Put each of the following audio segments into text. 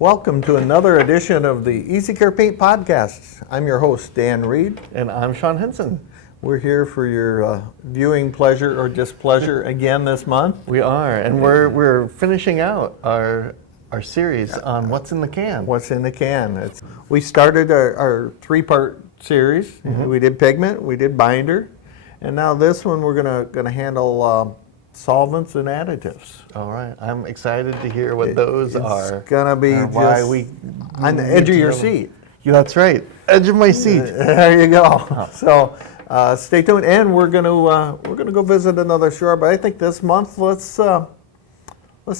Welcome to another edition of the EasyCare Paint Podcast. I'm your host, Dan Reed. And I'm Sean Henson. We're here for your viewing pleasure or displeasure again this month. We are, and we're finishing out our series on what's in the can. What's in the can. We started our three-part series. Mm-hmm. We did pigment, we did binder, and now this one we're gonna handle solvents and additives. All right, I'm excited to hear what those are. It's gonna be why we on the edge of your seat. Yeah, that's right, edge of my seat. There you go. So stay tuned, and we're gonna go visit another store. But I think this month let's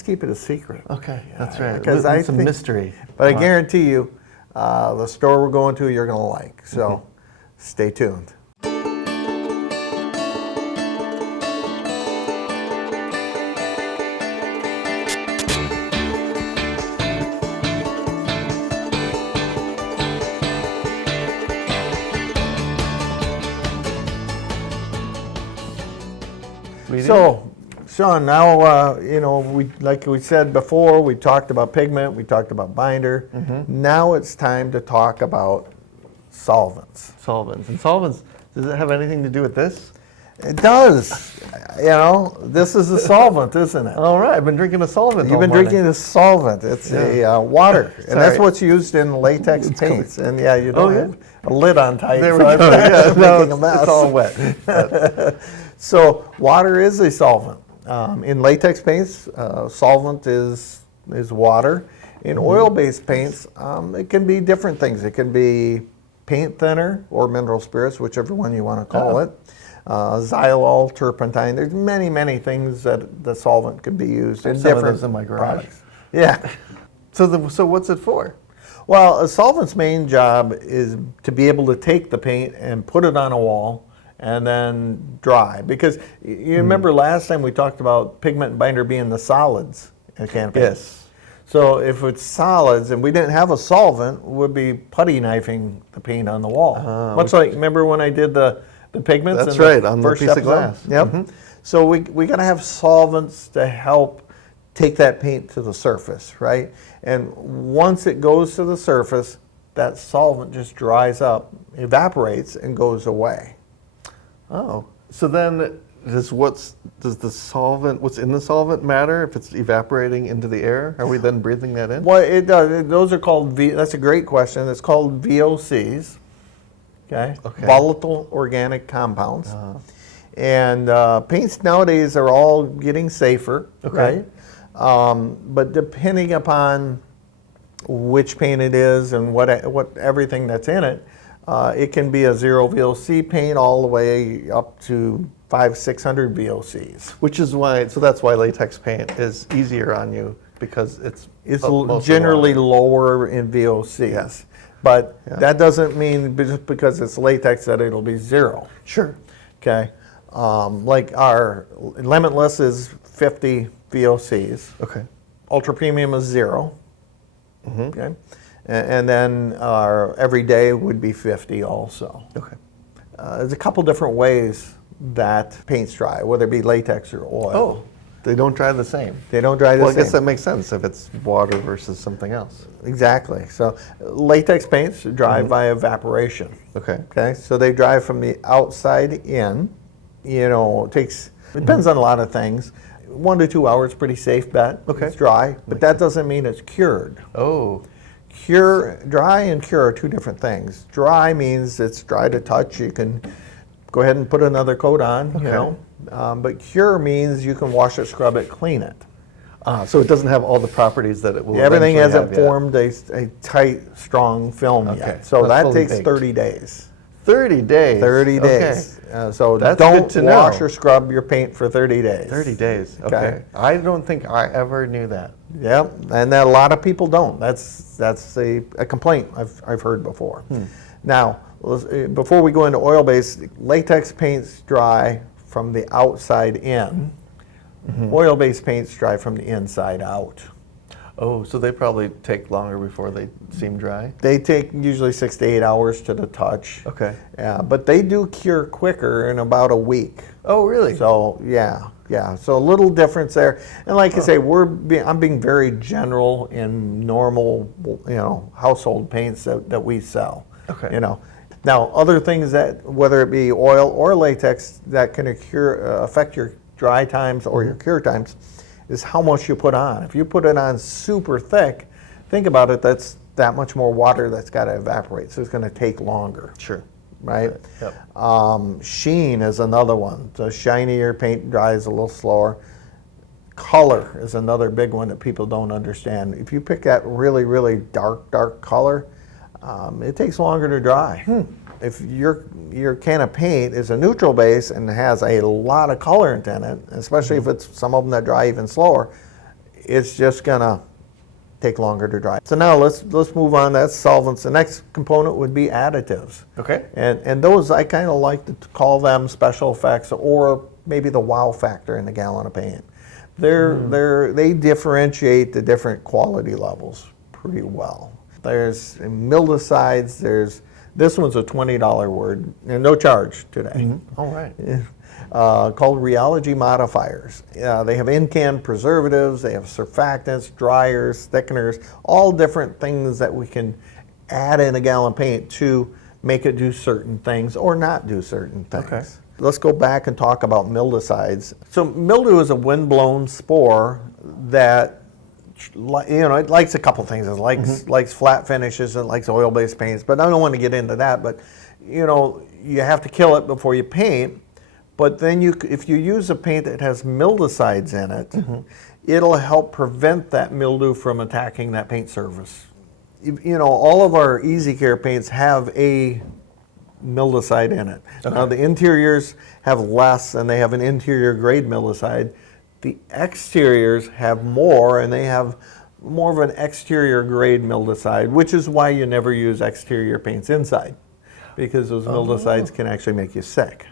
keep it a secret. Okay, that's right. Because it's a mystery. But I guarantee you, the store we're going to, you're gonna like. So stay tuned. So, Sean, now, like we said before, we talked about pigment, we talked about binder. Mm-hmm. Now it's time to talk about solvents. Solvents. And solvents, does it have anything to do with this? It does. This is a solvent, isn't it? All right, I've been drinking a solvent You've been drinking a solvent. It's a water. And that's what's used in latex paints. And you don't have a lid on tight. There we go. Making a mess. It's all wet. So water is a solvent. In latex paints, solvent is water. In oil-based paints, it can be different things. It can be paint thinner or mineral spirits, whichever one you want to call it. Xylol, turpentine. There's many things that the solvent could be used in different of those in my garage. Products. Yeah. So what's it for? Well, a solvent's main job is to be able to take the paint and put it on a wall and then dry. Because you remember last time we talked about pigment and binder being the solids in a can of paint. Yes. So if it's solids and we didn't have a solvent, we'd be putty knifing the paint on the wall. Much like, remember when I did the pigments? That's right, on the piece of glass. Yep. Mm-hmm. So we got to have solvents to help take that paint to the surface, right? And once it goes to the surface, that solvent just dries up, evaporates, and goes away. Oh, so then does what's in the solvent matter if it's evaporating into the air? Are we then breathing that in? Well, it does. Those are called, that's a great question. It's called VOCs, okay? Volatile organic compounds. And paints nowadays are all getting safer, right? But depending upon which paint it is and what everything that's in it, it can be a 0 VOC paint all the way up to 500-600 VOCs. Which is why, so that's why latex paint is easier on you, because it's generally lower in VOCs. Yes. But that doesn't mean just because it's latex that it'll be 0. Sure. Okay. Like our Limitless is 50 VOCs. Okay. Ultra Premium is 0. Mm-hmm. Okay. And then our Everyday would be 50 also. Okay. There's a couple different ways that paints dry, whether it be latex or oil. Oh, they don't dry the same. They don't dry the same. Well, I guess that makes sense if it's water versus something else. Exactly. So latex paints dry by evaporation. Okay. Okay. So they dry from the outside in. It depends on a lot of things. 1 to 2 hours, pretty safe bet. Okay. It's dry, but that doesn't mean it's cured. Oh. Dry and cure are two different things. Dry means it's dry to touch. You can go ahead and put another coat on, but cure means you can wash it, scrub it, clean it. So it doesn't have all the properties that it will Everything eventually hasn't formed a tight, strong film yet. So that takes 30 days. 30 days? 30 days. So that's don't good to wash know. or scrub your paint for 30 days. 30 days, okay. I don't think I ever knew that. Yep, and a lot of people don't. That's a complaint I've heard before. Now, before we go into oil-based, latex paints dry from the outside in. Oil-based paints dry from the inside out. Oh, so they probably take longer before they seem dry? They take usually 6 to 8 hours to the touch. Okay. Yeah, but they do cure quicker in about a week. Oh, really? So, yeah. Yeah, so a little difference there. And like I say, I'm being very general in normal, household paints that we sell. Okay. Now, other things that, whether it be oil or latex, that can affect your dry times or your cure times is how much you put on. If you put it on super thick, think about it, that's that much more water that's got to evaporate, so it's going to take longer. Sure. Right? Yep. Sheen is another one. The shinier paint dries a little slower. Color is another big one that people don't understand. If you pick that really, really dark color, it takes longer to dry. If your can of paint is a neutral base and has a lot of colorant in it, especially if it's some of them that dry even slower, it's just gonna take longer to dry. So now let's move on. That's solvents. The next component would be additives. Okay. And those, I kind of like to call them special effects, or maybe the wow factor in a gallon of paint. They differentiate the different quality levels pretty well. There's Mildewcides. This one's a $20 word, and no charge today. All right. Called Rheology Modifiers. They have in-can preservatives, they have surfactants, dryers, thickeners, all different things that we can add in a gallon of paint to make it do certain things or not do certain things. Okay. Let's go back and talk about Mildewcides. So mildew is a wind-blown spore that it likes a couple things. It likes flat finishes, it likes oil-based paints, but I don't want to get into that. But you have to kill it before you paint. But then if you use a paint that has Mildewcides in it, it'll help prevent that mildew from attacking that paint surface. All of our EasyCare paints have a Mildewcide in it. Okay. Now the interiors have less, and they have an interior grade Mildewcide. The exteriors have more, and they have more of an exterior grade Mildewcide, which is why you never use exterior paints inside, because those Mildewcides can actually make you sick.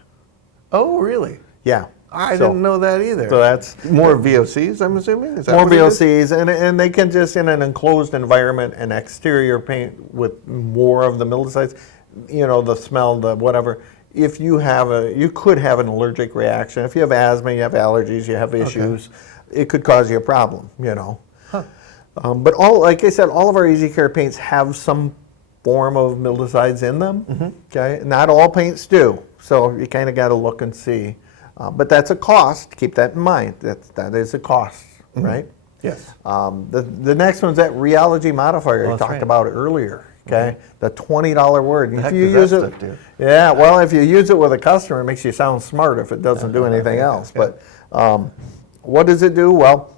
Oh, really? Yeah. I didn't know that either. So that's more VOCs, I'm assuming? Is that more what it is? VOCs, and they can just, in an enclosed environment, an exterior paint with more of the Mildewcides, the smell, the whatever. If you could have an allergic reaction. If you have asthma, you have allergies, you have issues, it could cause you a problem, Huh. But like I said, all of our EasyCare paints have some form of Mildewcides in them. Okay, not all paints do, so you kind of got to look and see. But that's a cost. Keep that in mind. That is a cost, right? Yes. The next one's that Rheology Modifier I talked about earlier. Okay, the $20 word. The heck does that stuff do? Yeah. Well, if you use it with a customer, it makes you sound smart. If it doesn't do anything else, but what does it do? Well,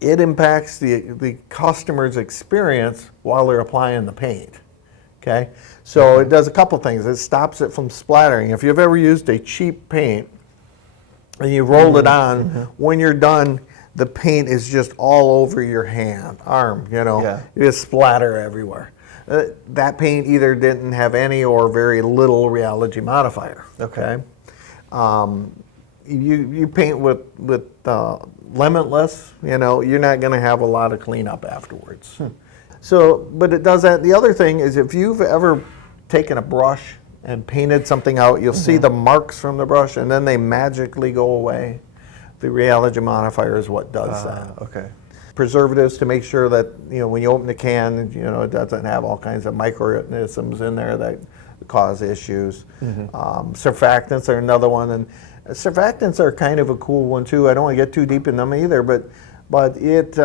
it impacts the customer's experience while they're applying the paint. Okay, so it does a couple things. It stops it from splattering. If you've ever used a cheap paint and you rolled it on, when you're done, the paint is just all over your arm. You just splatter everywhere. That paint either didn't have any or very little Rheology Modifier. Okay. You paint with Limitless, you're not going to have a lot of cleanup afterwards. So, but it does that. The other thing is, if you've ever taken a brush and painted something out, you'll see the marks from the brush, and then they magically go away. The Rheology Modifier is what does that. Okay. Preservatives to make sure that when you open the can, it doesn't have all kinds of microorganisms in there that cause issues. Surfactants are another one, and surfactants are kind of a cool one too. I don't want to get too deep in them either, but it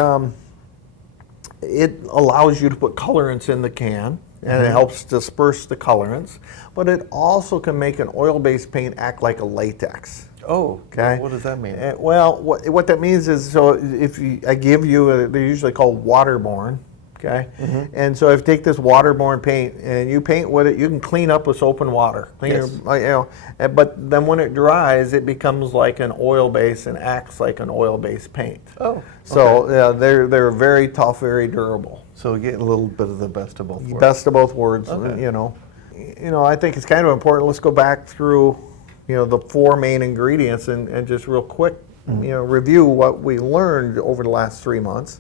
allows you to put colorants in the can, and it helps disperse the colorants. But it also can make an oil-based paint act like a latex. Oh, okay. What does that mean? Well, what that means is, so if I give you, they're usually called waterborne, okay? And so if you take this waterborne paint and you paint with it, you can clean up with soap and water. But then when it dries, it becomes like an oil base and acts like an oil-based paint. Oh, okay. So they're very tough, very durable. So we get a little bit of the best of both worlds. Best of both worlds. Okay. I think it's kind of important. Let's go back through the 4 main ingredients and just real quick, review what we learned over the last 3 months.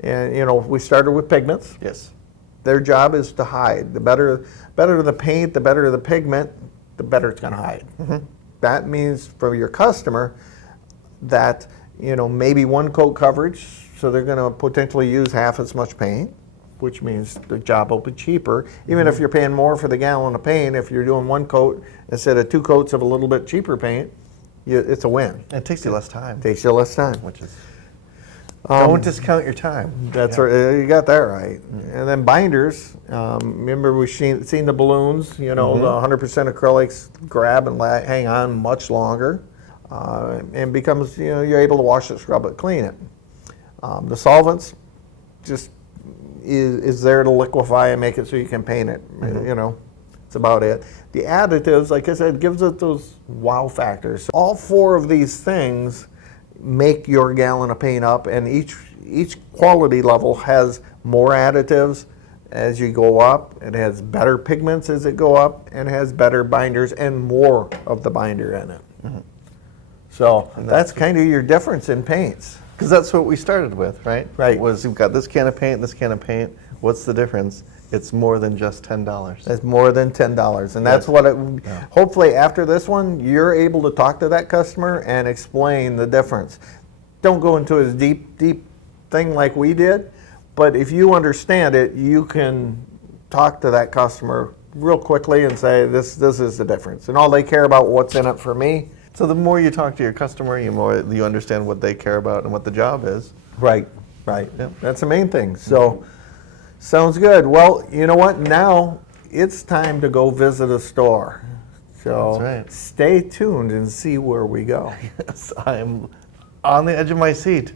And, we started with pigments. Yes. Their job is to hide. The better the paint, the better the pigment, the better it's going to hide. That means for your customer, that, maybe one coat coverage, so they're going to potentially use half as much paint, which means the job will be cheaper. Even if you're paying more for the gallon of paint, if you're doing one coat instead of 2 coats of a little bit cheaper paint, it's a win. It takes you less time. Takes you less time. Which is, don't discount your time. That's right. You got that right. And then binders. Remember we've seen the balloons. The 100% acrylics grab and hang on much longer, and becomes you're able to wash it, scrub it, clean it. The solvents just is there to liquefy and make it so you can paint it. It's about it. The additives, like I said, gives it those wow factors. All 4 of these things make your gallon of paint up, and each quality level has more additives as you go up. It has better pigments as it go up, and it has better binders and more of the binder in it. So that's kind of your difference in paints. Because that's what we started with, right? Right. Was you've got this can of paint, this can of paint. What's the difference? It's more than just $10. It's more than $10, and that's what hopefully after this one, you're able to talk to that customer and explain the difference. Don't go into a deep thing like we did, but if you understand it, you can talk to that customer real quickly and say, this is the difference. And all they care about what's in it for me. So the more you talk to your customer, the more you understand what they care about and what the job is. Right. Yep. That's the main thing. So, sounds good. Well, you know what? Now it's time to go visit a store. So that's right. Stay tuned and see where we go. Yes, I'm on the edge of my seat.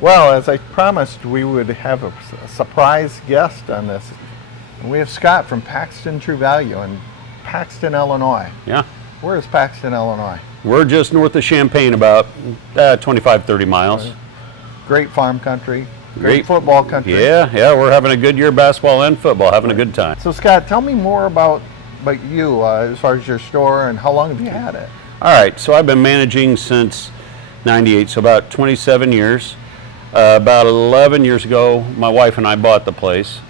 Well, as I promised, we would have a surprise guest on this. And we have Scott from Paxton True Value in Paxton, Illinois. Yeah. Where is Paxton, Illinois? We're just north of Champaign, about 25, 30 miles. Great farm country, great football country. Yeah, we're having a good year, basketball and football, having a good time. So Scott, tell me more about you as far as your store and how long have you had it? All right, so I've been managing since 98, so about 27 years. About 11 years ago, my wife and I bought the place.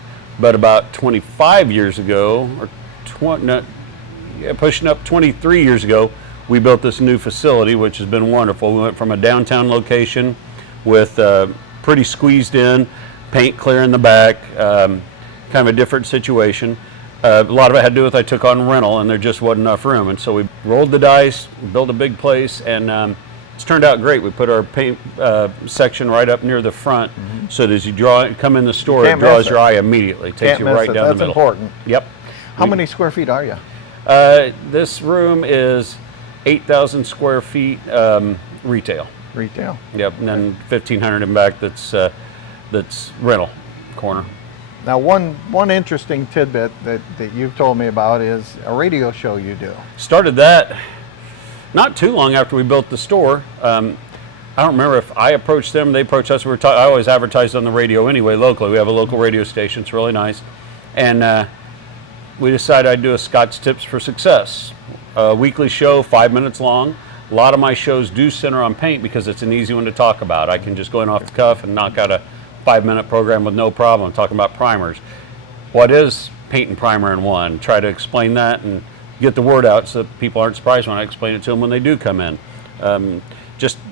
But about 25 years ago, pushing up 23 years ago, we built this new facility, which has been wonderful. We went from a downtown location with pretty squeezed in, paint clear in the back, kind of a different situation. A lot of it had to do with I took on rental and there just wasn't enough room. And so we rolled the dice, built a big place, and it's turned out great. We put our paint section right up near the front, so that as you come in the store, it draws your eye immediately. It takes you right down the middle. That's important. Yep. How many square feet are you? This room is 8,000 square feet retail. Retail. Yep, and then 1,500 in back that's rental corner. Now, one interesting tidbit that you've told me about is a radio show you do. Started that not too long after we built the store. I don't remember if I approached them, they approached us. I always advertised on the radio anyway, locally. We have a local radio station, it's really nice. And we decided I'd do a Scott's Tips for Success. A weekly show, 5 minutes long. A lot of my shows do center on paint because it's an easy one to talk about. I can just go in off the cuff and knock out a 5-minute program with no problem, talking about primers. What is paint and primer in one? Try to explain that and get the word out so that people aren't surprised when I explain it to them when they do come in.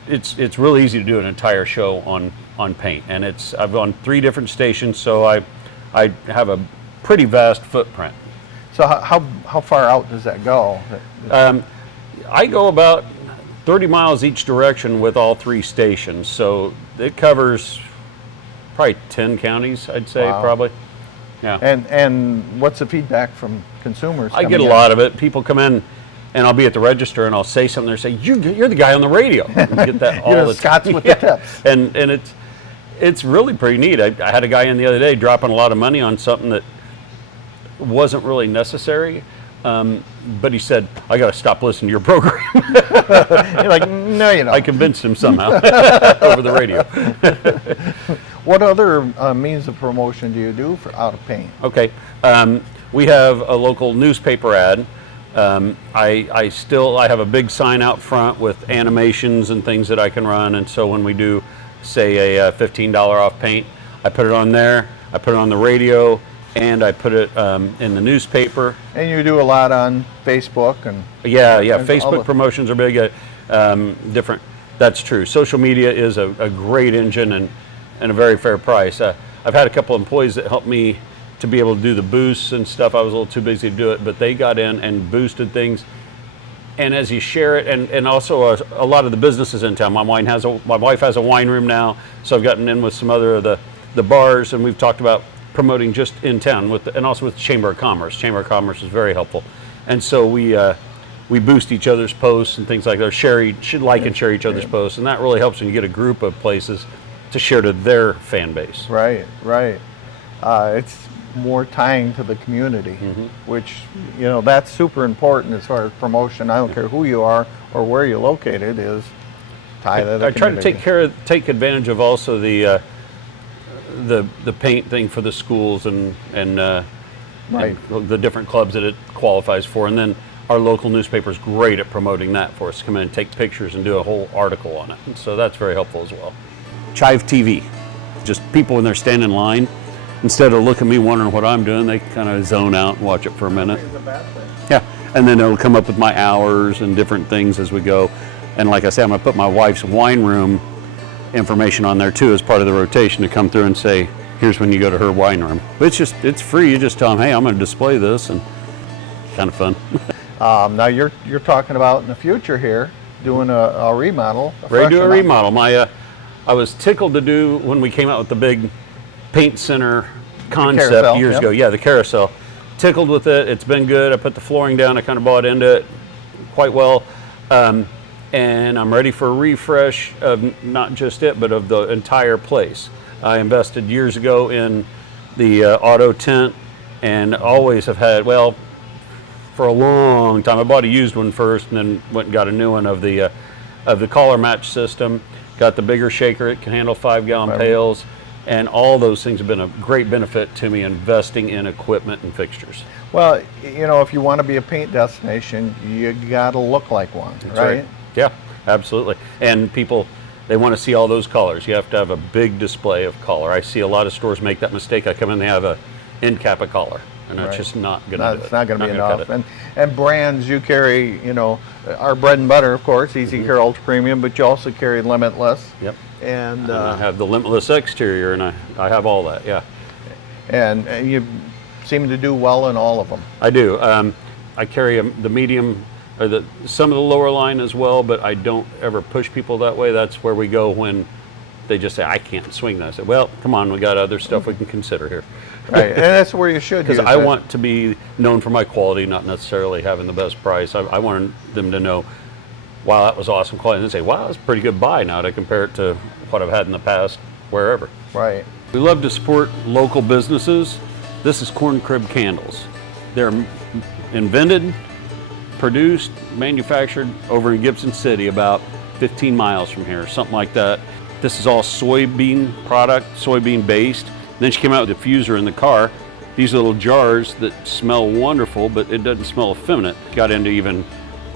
It's really easy to do an entire show on paint, and I've on 3 different stations, so I have a pretty vast footprint. So how far out does that go? I go about 30 miles each direction with all 3 stations, so it covers probably 10 counties, I'd say. Wow. Probably. Yeah. And what's the feedback from consumers? I get a lot of it. People come in, and I'll be at the register, and I'll say something. They say, "You're the guy on the radio." You get that all the Scott's time. with the tips. And it's really pretty neat. I had a guy in the other day dropping a lot of money on something that wasn't really necessary, But he said, I got to stop listening to your program. You're like, no, you don't. I convinced him somehow over the radio. What other means of promotion do you do for out of paint? Okay. We have a local newspaper ad. I have a big sign out front with animations and things that I can run. And so when we do, say, a $15 off paint, I put it on there. I put it on the radio, and I put it in the newspaper. And you do a lot on Facebook and Yeah. and all Facebook the- promotions are big. Different. That's true. Social media is a great engine and a very fair price. I've had a couple of employees that helped me to be able to do the boosts and stuff. I was a little too busy to do it, but they got in and boosted things. And as you share it, and also a lot of the businesses in town. My wife has a wine room now, so I've gotten in with some other of the bars, and we've talked about promoting just in town and also with the Chamber of Commerce. Chamber of Commerce is very helpful, and so we boost each other's posts and things like that. Share each other's posts, and that really helps when you get a group of places to share to their fan base. Right. It's more tying to the community, which, that's super important as far as promotion. I don't care who you are or where you're located, is tie to the I try community. to take advantage of also the paint thing for the schools and Right. and the different clubs that it qualifies for, and then our local newspaper is great at promoting that for us. Come in and take pictures and do a whole article on it, and so that's very helpful as well. Chive TV, just people when they're standing in line, instead of looking at me wondering what I'm doing, they kind of zone out and watch it for a minute. Yeah, and then it'll come up with my hours and different things as we go. And like I said, I'm gonna put my wife's wine room information on there too as part of the rotation to come through and say, here's when you go to her wine room. But it's free. You just tell them, hey, I'm gonna display this, and kind of fun. Now you're talking about in the future here doing a remodel. Ready to do a freshen up. remodel. I was tickled to do when we came out with the big paint center concept carousel, years yep. ago. Yeah, the carousel. Tickled with it. It's been good. I put the flooring down. I kind of bought into it quite well. And I'm ready for a refresh of not just it, but of the entire place. I invested years ago in the auto tent, and always have had, well, for a long time. I bought a used one first, and then went and got a new one of the collar match system. Got the bigger shaker. It can handle 5-gallon pails, and all those things have been a great benefit to me investing in equipment and fixtures. Well, if you want to be a paint destination, you got to look like one, right? Yeah, absolutely. And people, they want to see all those colors. You have to have a big display of color. I see a lot of stores make that mistake. I come in, they have a end cap of color, and that's just not going to do it. It's not going to be gonna enough. cut it. And brands you carry, our bread and butter, of course, EasyCare Ultra Premium, but you also carry Limitless. Yep. And I have the Limitless exterior, and I have all that. Yeah. And you seem to do well in all of them. I do. I carry the medium, or some of the lower line as well, but I don't ever push people that way. That's where we go when they just say, I can't swing that. I say, well, come on, we got other stuff we can consider here. Right, and that's where you should use Because I it. want to be known for my quality, not necessarily having the best price. I want them to know, wow, that was awesome quality. And they say, wow, that's a pretty good buy now to compare it to what I've had in the past, wherever. Right. We love to support local businesses. This is Corn Crib Candles. They're invented, produced, manufactured over in Gibson City, about 15 miles from here, something like that. This is all soybean product, soybean based. Then she came out with a diffuser in the car. These little jars that smell wonderful, but it doesn't smell effeminate. Got into even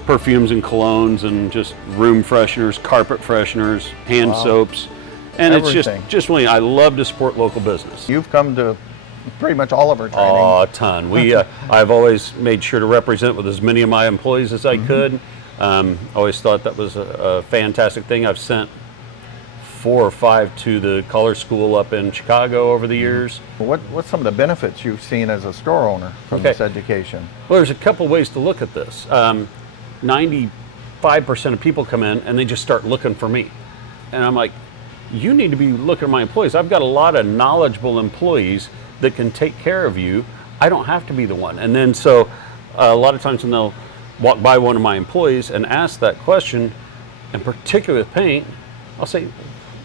perfumes and colognes and just room fresheners, carpet fresheners, hand soaps. And Everything. it's just really, I love to support local business. You've come to pretty much all of our training. Oh, a ton. I've always made sure to represent with as many of my employees as I could. Always thought that was a fantastic thing. I've sent 4 or 5 to the color school up in Chicago over the years. What's some of the benefits you've seen as a store owner from this education? Well, there's a couple ways to look at this. 95% of people come in and they just start looking for me. And I'm like, you need to be looking at my employees. I've got a lot of knowledgeable employees that can take care of you. I don't have to be the one. And then so a lot of times when they'll walk by one of my employees and ask that question, and particularly with paint, I'll say,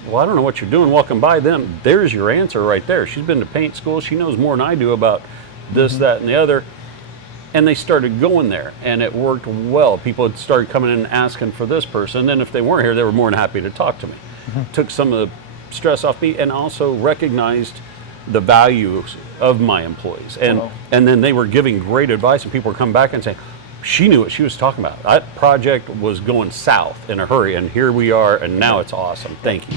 well, I don't know what you're doing walking by them. There's your answer right there. She's been to paint school. She knows more than I do about this, that, and the other. And they started going there, and it worked well. People had started coming in and asking for this person. And then if they weren't here, they were more than happy to talk to me. Took some of the stress off me, and also recognized the values of my employees. And then they were giving great advice, and people were coming back and saying, she knew what she was talking about. That project was going south in a hurry, and here we are, and now it's awesome. Thank you.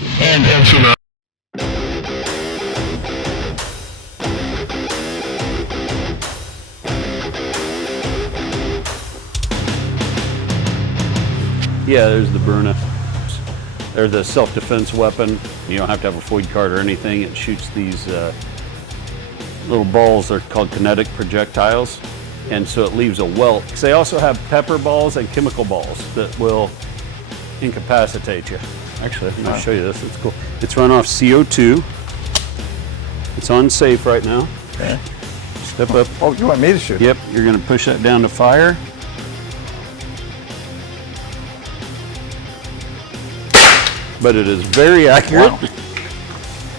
Yeah, there's the Bruna. They're the self-defense weapon. You don't have to have a FOID card or anything. It shoots these little balls. They're called kinetic projectiles. And so it leaves a welt. They also have pepper balls and chemical balls that will incapacitate you. Actually, I'm going to show you this. It's cool. It's run off CO2. It's unsafe right now. Okay. Step up. Oh, you want me to shoot? Yep, you're going to push that down to fire. But it is very accurate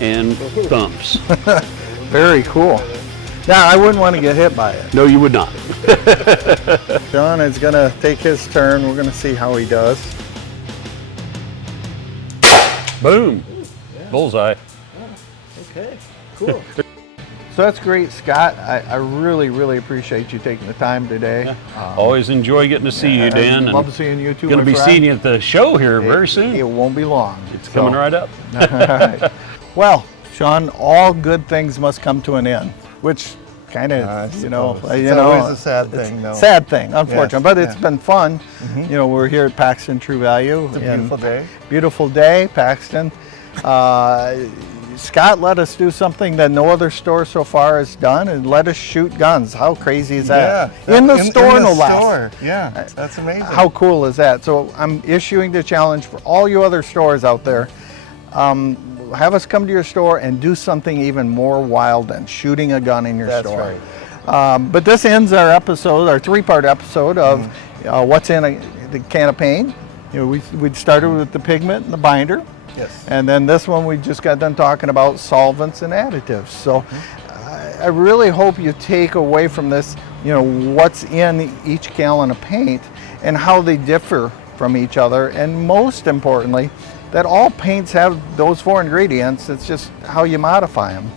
and thumps. Very cool. Now, I wouldn't want to get hit by it. No, you would not. John is going to take his turn. We're going to see how he does. Boom. Bullseye. Okay, cool. So that's great, Scott. I really, really appreciate you taking the time today. Always enjoy getting to see you, Dan. Love seeing you too. Going to be seeing you at the show here very soon. It won't be long. It's coming right up. All right. Well, Sean, all good things must come to an end, which kind of, It's always a sad thing, though. Sad thing, unfortunately, Yes, but it's yeah. been fun. You know, we're here at Paxton True Value. It's a beautiful day. Beautiful day, Paxton. Scott let us do something that no other store so far has done, and let us shoot guns. How crazy is that? Yeah. In the store, no less. Store. Yeah, that's amazing. How cool is that? So I'm issuing the challenge for all you other stores out there. Have us come to your store and do something even more wild than shooting a gun in your That's store. right. But this ends our episode, our three-part episode of what's in the can of paint. You know, we started with the pigment and the binder. Yes. And then this one we just got done talking about solvents and additives. So I really hope you take away from this, you know, what's in each gallon of paint and how they differ from each other. And most importantly, that all paints have those four ingredients. It's just how you modify them.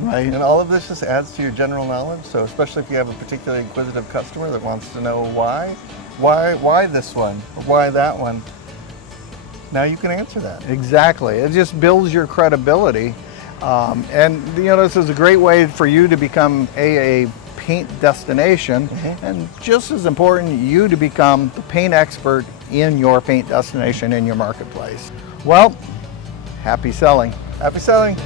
Right. And all of this just adds to your general knowledge. So especially if you have a particularly inquisitive customer that wants to know why this one, why that one, now you can answer that. Exactly. It just builds your credibility. And you know, this is a great way for you to become a paint destination, and just as important, you to become the paint expert in your paint destination, in your marketplace. Well, happy selling. Happy selling.